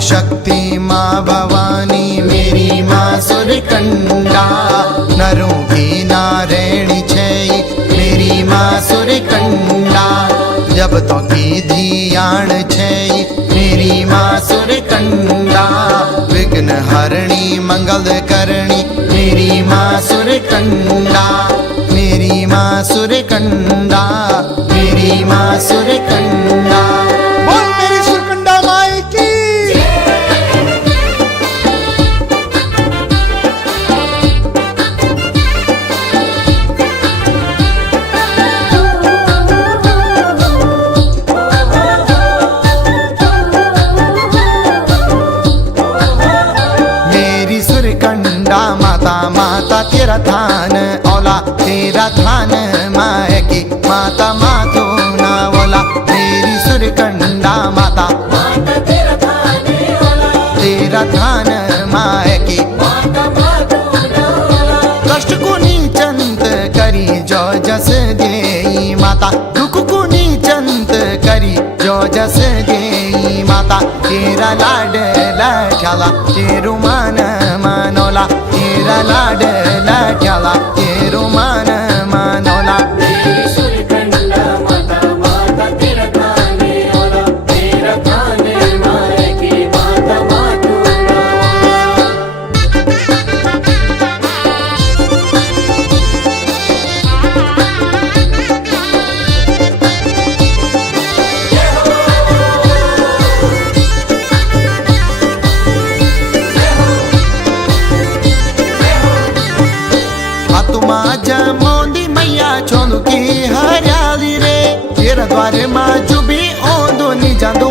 शक्ति माँ भवानी मेरी माँ सुरकंडा। नरों की नारायणी छई मेरी माँ सुरकंडा। जब तो की धियान छई मेरी माँ सुरकंडा। विघ्न हरणी मंगल करणी मेरी माँ सुरकंडा। मेरी माँ सुरकंडा, मेरी माँ सुरकंडा। बोल मेरी सुरकंडा माई की। मेरी सुरकंडा माता, माता तेरा थान औला, तेरा थान माए की माता माथो ना बोला। मेरी सुरकंडा माता, माता तेरा थान औला, तेरा थान माए की माता माथो ना औला। कष्ट को नीचंत करी जो जस देई माता। दुख को नीचंत करी जो जस देई माता। तेरा लाड लाठ्याला तेरू मान मानोला। तेरा लाड लाठ्याला तेरू मान मानोला। मेरी सुरकंडा माता, माता तेरा थान औला, तेरा थान माए की माता माथो ना औला। आत्मा जमोंदी मैया चोलू की हरियाली रे। तेरा द्वार माँ जुबी ओंदो नी जादू